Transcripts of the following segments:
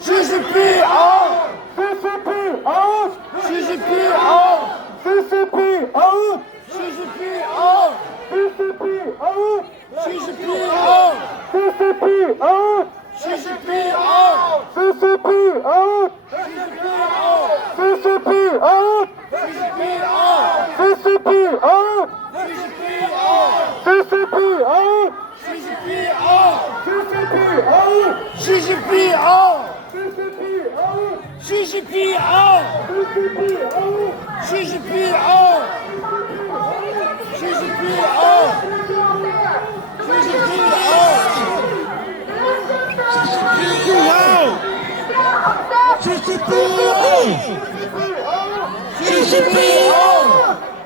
CCP 아웃! CCP 아웃! CCP 아웃! CCP 아웃! CCP 아웃! CCP 아웃! CCP 아웃! CCP 아웃! CCP 아웃! CCP 아웃! CCP 아웃! CCP 아웃! CCP 아웃! CCP 아웃! CCP 아웃! CCP CCP 아웃! 아웃!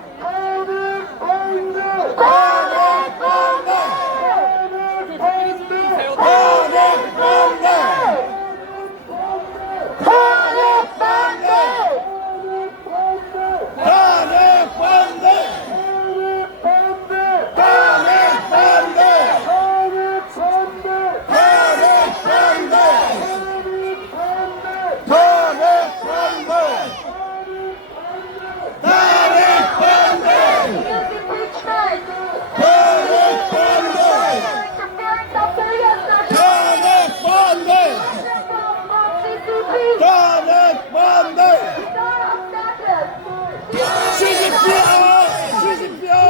CCP 아웃! CCP 아웃!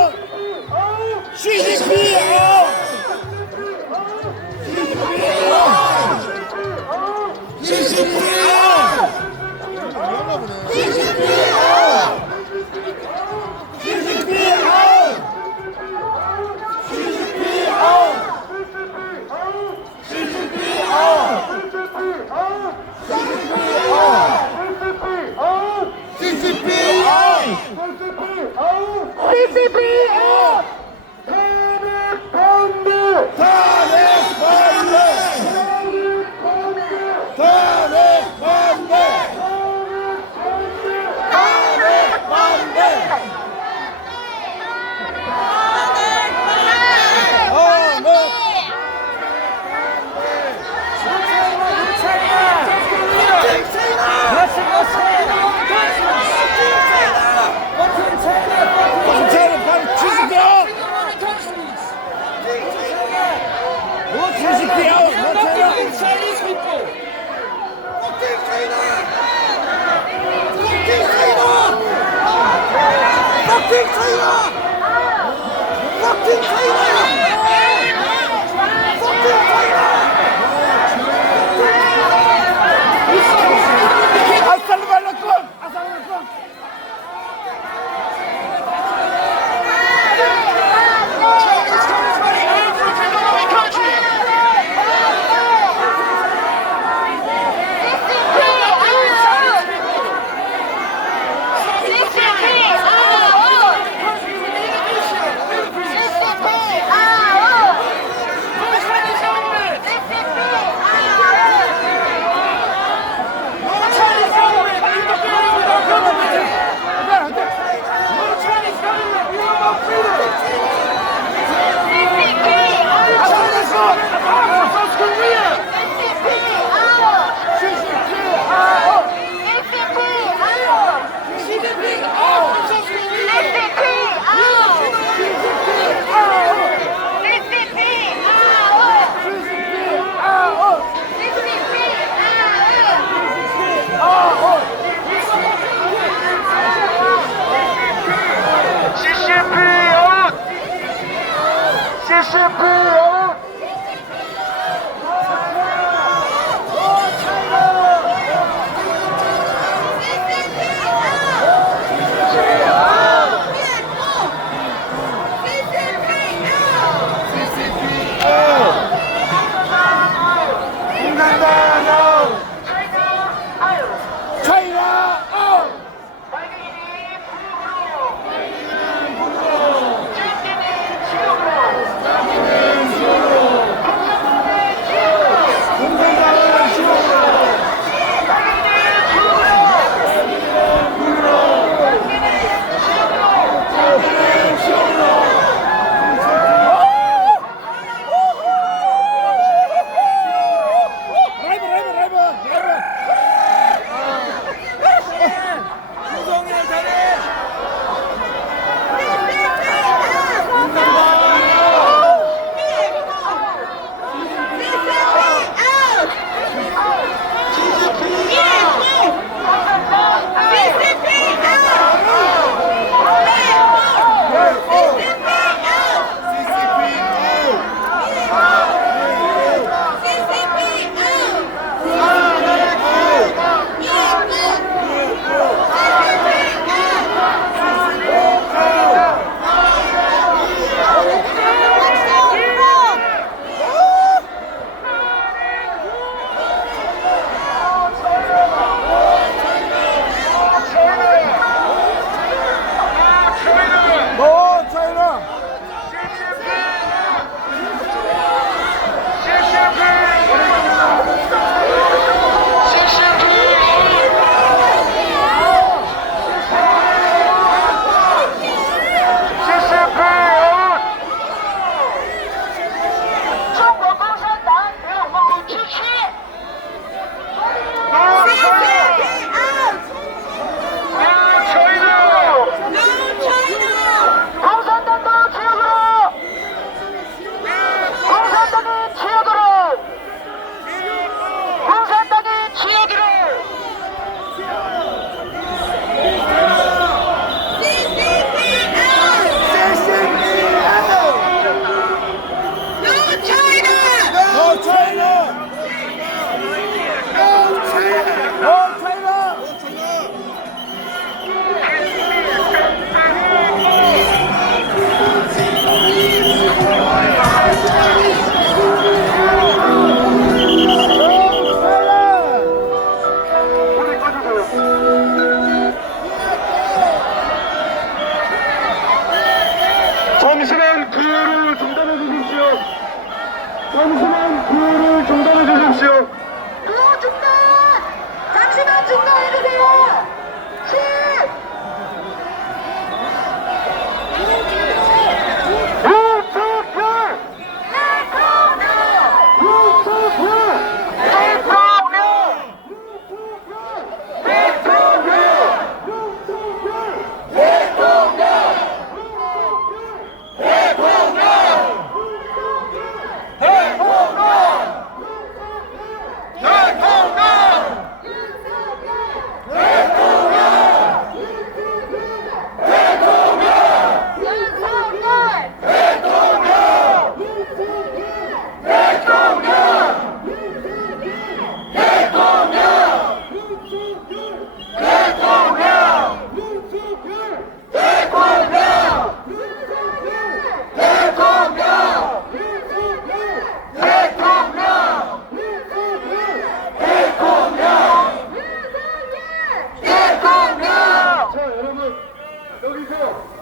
CCP 아웃! CCP 아웃! CCP 아웃! CCP 아웃! CCP 아웃!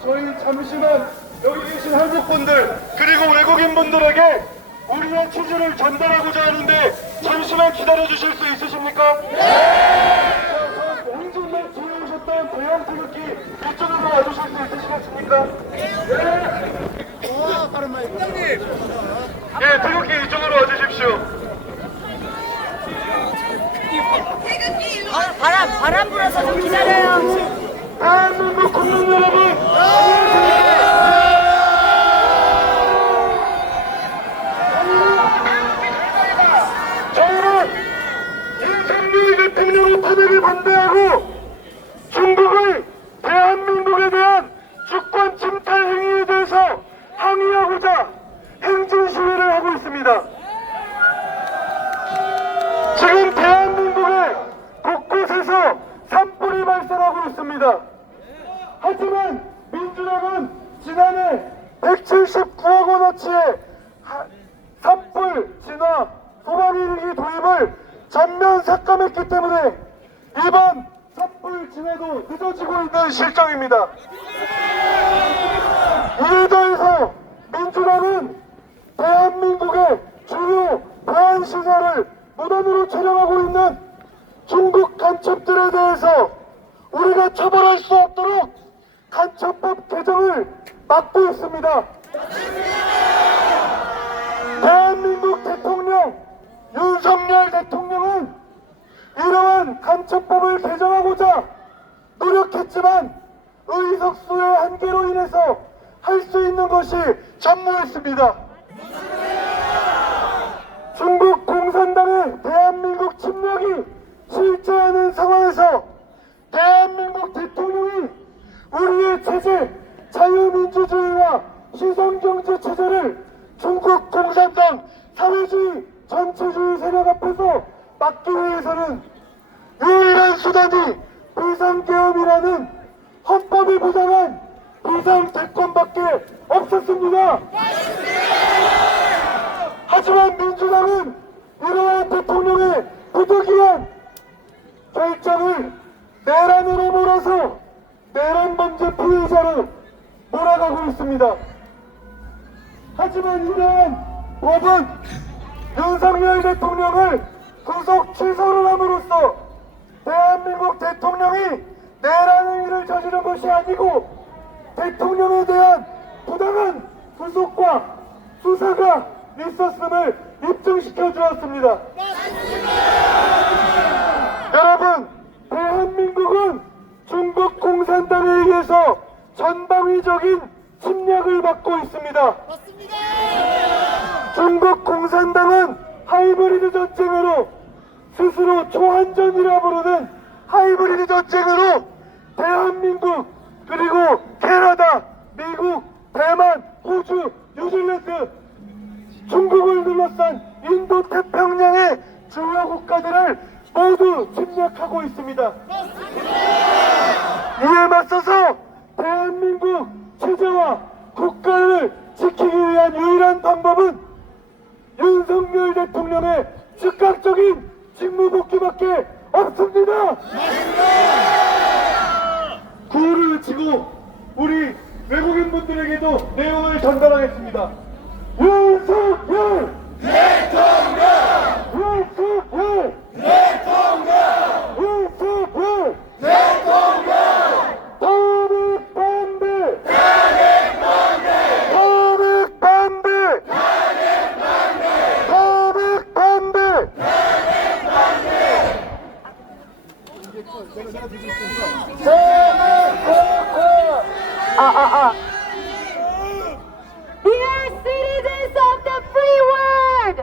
저희 잠시만 여기 계신 한국분들 그리고 외국인분들에게 우리의 취지를 전달하고자 하는데 잠시만 기다려 주실 수 있으십니까? 네! 홍준만 뒤에 오셨던 대형 태극기 이쪽으로 와주실 수 있으시겠습니까? 네! 예, 태극기 이쪽으로 와주십시오. 바람 불어서 좀 기다려요. 대한민국 국민 여러분! 저희는 윤석열 대통령의 탄핵을 반대하고 중국의 대한민국에 대한 주권 침탈 행위에 대해서 항의하고자 행진 시위를 하고 있습니다. 지금 대한민국의 곳곳에서 산불이 발생하고 있습니다. 하지만 민주당은 지난해 179억 원어치의 산불 진화 소방일기 도입을 전면 삭감했기 때문에 이번 산불 진화도 늦어지고 있는 실정입니다. 이에 더해서 민주당은 대한민국의 주요 보안시설을 무단으로 촬영하고 있는 중국 간첩들에 대해서 우리가 처벌할 수 없도록 간첩법 개정을 막고 있습니다. 대한민국 대통령 윤석열 대통령은 이러한 간첩법을 개정하고자 노력했지만 의석수의 한계로 인해서 할 수 있는 것이 전무했습니다. 중국 공산당의 대한민국 침략이 실제하는 상황에서 대한민국 대통령이 우리의 체제, 자유민주주의와 시성경제 체제를 중국 공산당 사회주의 전체주의 세력 앞에서 막기 위해서는 유일한 수단이 비상계엄이라는 헌법이 보장한 비상대권밖에 없었습니다. 하지만 민주당은 이러한 대통령의 부득이한 결정을 내란으로 몰아서 내란 범죄 피해자로 몰아가고 있습니다. 하지만 이러한 법은 윤석열 대통령을 구속 취소를 함으로써 대한민국 대통령이 내란 행위를 저지른 것이 아니고 대통령에 대한 부당한 구속과 수사가 있었음을 입증시켜 주었습니다. 여러분, 대한민국은 중국 공산당에 의해서 전방위적인 침략을 받고 있습니다. 중국 공산당은 하이브리드 전쟁으로 스스로 초한전이라 부르는 하이브리드 전쟁으로 대한민국 그리고 캐나다, 미국, 대만, 호주, 뉴질랜드, 중국을 둘러싼 인도 태평양의 주요 국가들을 모두 침략하고 있습니다. 이에 맞서서 대한민국 체제와 국가를 지키기 위한 유일한 방법은 윤석열 대통령의 즉각적인 직무복귀밖에 없습니다. 구호를 치고 우리 외국인분들에게도 내용을 전달하겠습니다. 윤석열 대통령! 윤석열 대통령! 윤석열 대통령! 탄핵 반대! 탄핵 반대! 탄핵 반대! 탄핵 반대! 탄핵 반대! We are citizens of the free world.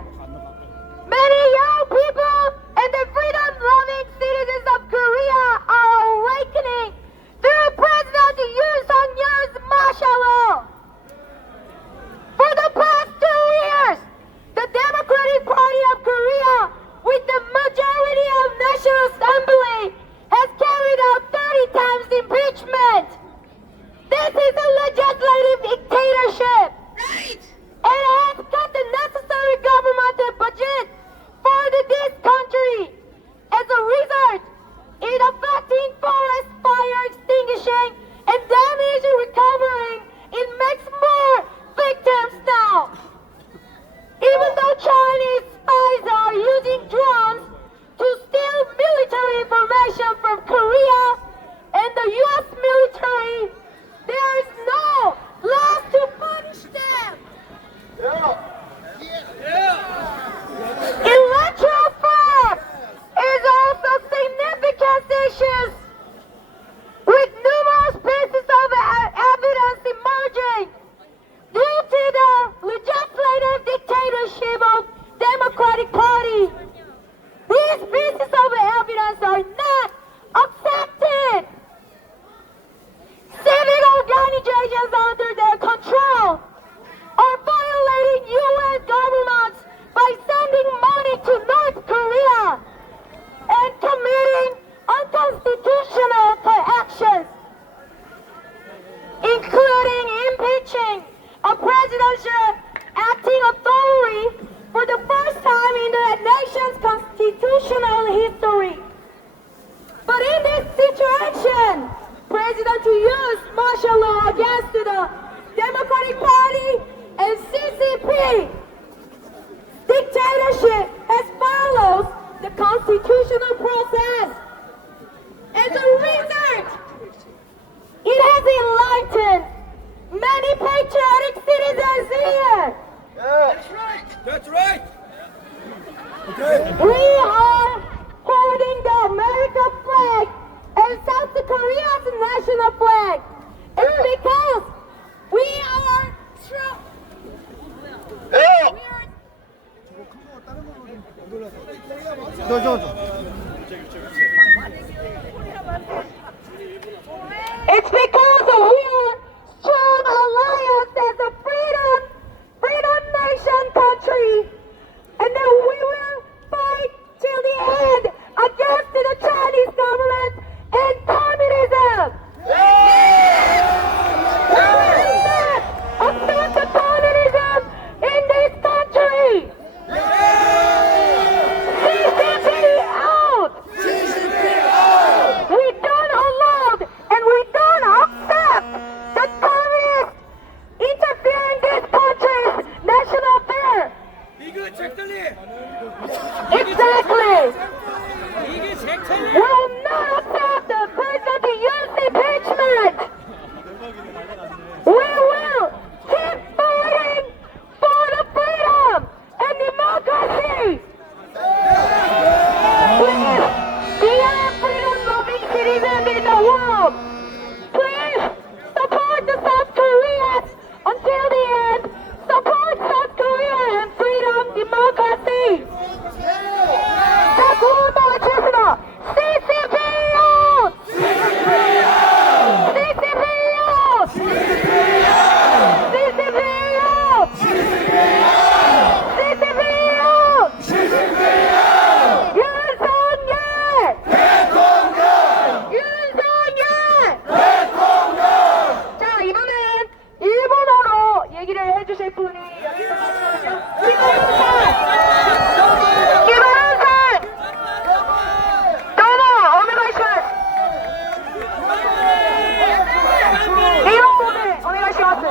Many young people and the freedom-loving citizens of Korea are awakening through President Yoon Suk-yeol's martial law. For the past 2 years, the Democratic Party of Korea, with the majority of National Assembly, has carried out 30 times impeachment. This is a pieces of evidence are not accepted. Civic organizations under their control are violating UN governments by sending money to North Korea and committing unconstitutional actions, including impeaching a presidential acting authority for the first time in the nation's constitutional history. But in this situation, President to use martial law against the Democratic Party and CCP dictatorship as follows the constitutional process. As a result, it has enlightened many patriotic citizens here. That's right. We are holding the American flag and South Korea's national flag. It's because we are true. It's because we are strong alliance as a freedom nation country, and then we will fight till the end against the Chinese government and communism. We will not accept the communism in this country. CCP out. We don't allow and we don't accept that communists interfere in this country's national affairs. 이거 책들리. Exactly. 이게 책들리. We will not accept the president to use impeachment. We will keep fighting for the freedom and democracy. Please, dear freedom-loving citizens in the world, please support the South Koreans until the end. Support South Korea and freedom, democracy. 자, 구원 마치겠습니다. CCP out! CCP out! CCP out! CCP out! 윤석열! 윤석열! 자, 이번엔 일본어로 얘기를 해주실 분이 여기 있거든요. 김원산! 도모, 오네가이시마스! 일본어でお願いします。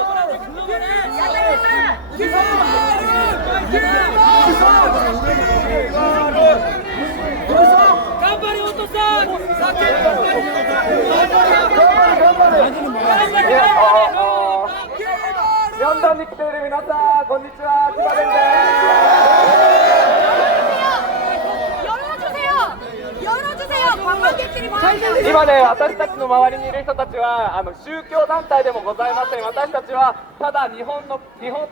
頑張れお父さん。연단に来ている皆さん、こんにちは、千葉弁です。 열어주세요. 관광객들이 많아요. 今ね、私たちの周りにいる人たちは宗教団体でもございません。私たちはただ日本と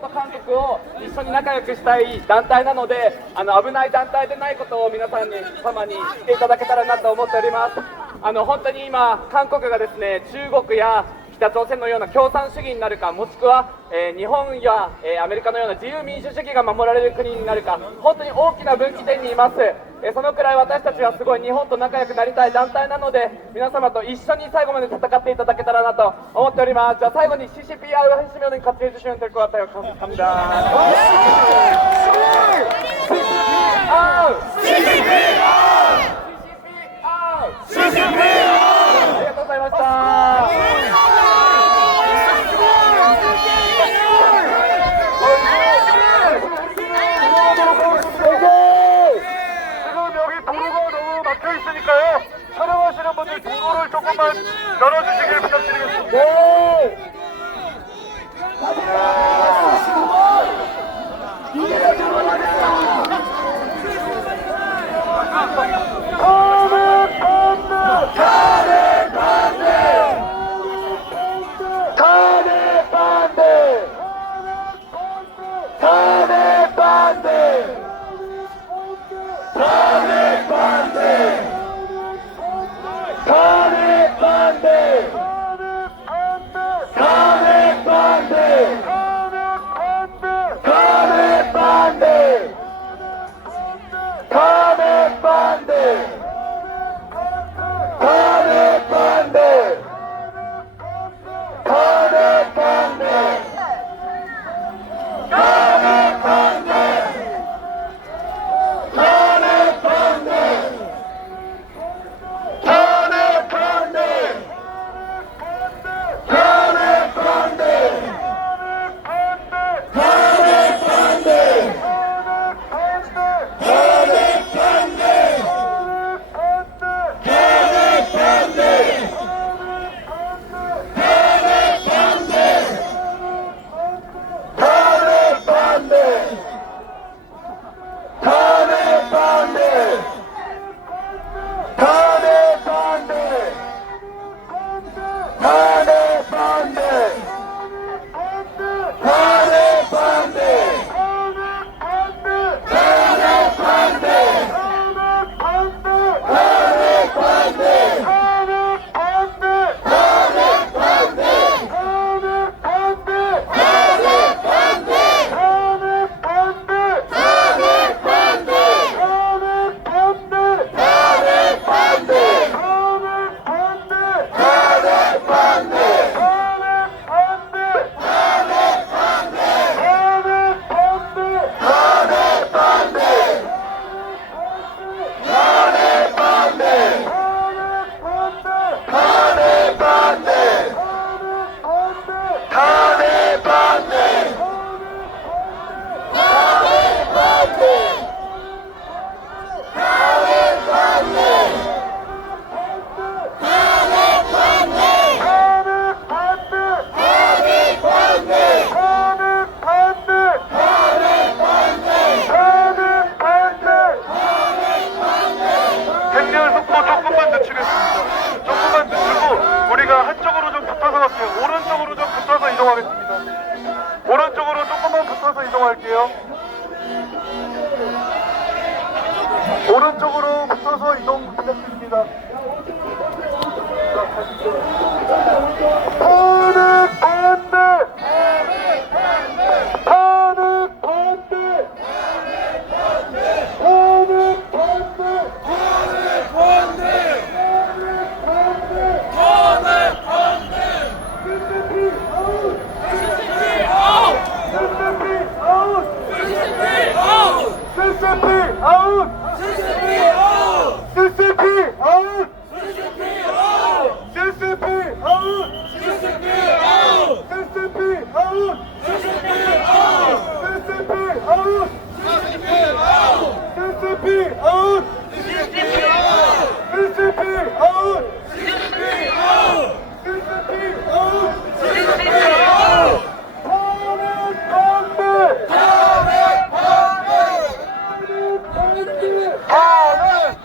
韓国を一緒に仲良くしたい団体なので、危ない団体でないことを皆さん様に知っていただけたらなと思っております。本当に今韓国がですね、中国や北朝鮮のような共産主義になるか、もしくは、日本や、アメリカのような自由民主主義が守られる国になるか、本当に大きな分岐点にいます。そのくらい私たちはすごい日本と仲良くなりたい団体なので、皆様と一緒に最後まで戦っていただけたらなと思っております。じゃあ最後に CCP를 하시면 같이 해주시면 될 것 같아요. 감사합니다. CCP! ありがとうございました。 있으니까요. 촬영하시는 분들 도로를 조금만 열어주시길 부탁드리겠습니다. 네. 탄핵 반대! 시리얼 속도 조금만 늦추겠습니다. 조금만 늦추고 우리가 한쪽으로 좀 붙어서 갈게요. 오른쪽으로 좀 붙어서 이동하겠습니다. 오른쪽으로 조금만 붙어서 이동할게요. 오른쪽으로 붙어서 이동 부탁드립니다. 탄핵 반대! 탄핵 반대! 탄핵 반대! CCP 아웃! CCP 아웃! CCP 아웃! CCP 아웃! CCP 아웃! CCP 아웃! CCP 아웃! CCP 아웃! CCP 아웃! CCP 아웃! CCP 아웃! CCP 아웃! 탄핵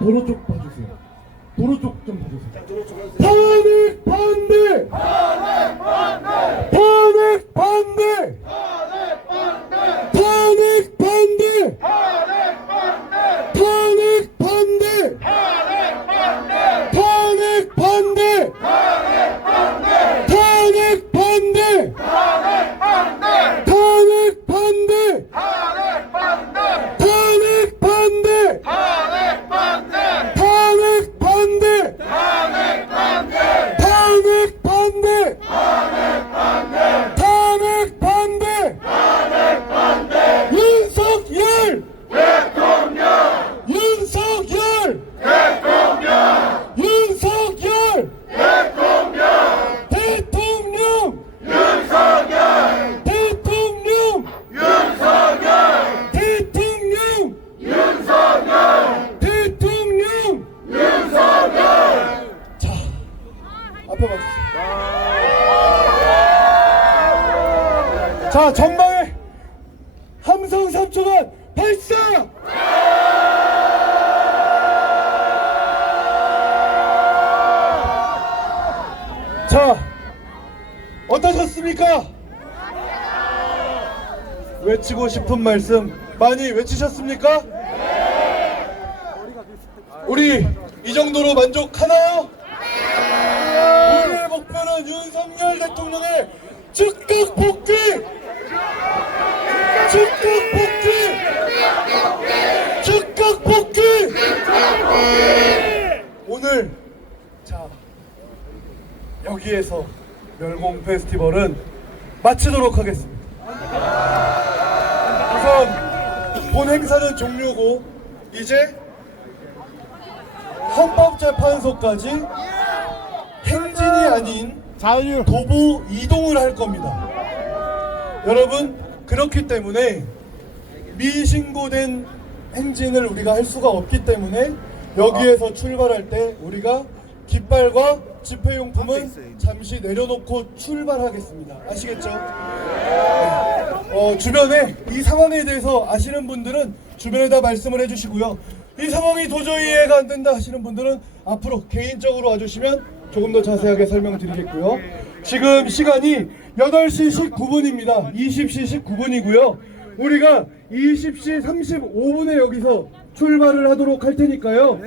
도로 쪽 봐주세요. 도로 쪽 좀 봐주세요. 탄핵 반대! 탄핵 반대! 탄핵 반대! 탄핵 반대! 탄핵 반대! 탄핵 반대! 탄핵 반대! 탄핵 반대! 윤석열! 대통령! 윤석열! 대통령! 윤석열! 대통령! 대통령! 윤석열! 대통령! 윤석열! 대통령! 윤석열! 대통령! 윤석열! 자, 앞에 봐주세요. 자, 전방에 함성 3초간 발사! 자, 어떠셨습니까? 외치고 싶은 말씀 많이 외치셨습니까? 우리 이 정도로 만족하나요? 우리의 목표는 윤석열 대통령의 즉각 복귀! 즉각 복귀! 즉각 복귀! 오늘 자 여기에서 멸공 페스티벌은 마치도록 하겠습니다. 우선 본 행사는 종료고 이제 헌법재판소까지 행진이 아닌 도보 이동을 할 겁니다. 여러분, 그렇기 때문에 미신고된 행진을 우리가 할 수가 없기 때문에 여기에서 출발할 때 우리가 깃발과 집회용품은 잠시 내려놓고 출발하겠습니다. 아시겠죠? 네. 주변에 이 상황에 대해서 아시는 분들은 주변에다 말씀을 해주시고요. 이 상황이 도저히 이해가 안 된다 하시는 분들은 앞으로 개인적으로 와주시면 조금 더 자세하게 설명드리겠고요. 지금 시간이 8시 19분입니다. 20시 19분이고요. 우리가 20시 35분에 여기서 출발을 하도록 할 테니까요.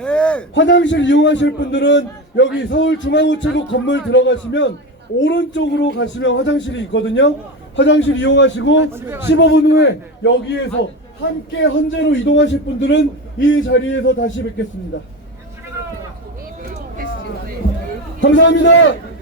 화장실 이용하실 분들은 여기 서울중앙우체국 건물 들어가시면 오른쪽으로 가시면 화장실이 있거든요. 화장실 이용하시고 15분 후에 여기에서 함께 헌재로 이동하실 분들은 이 자리에서 다시 뵙겠습니다. 감사합니다.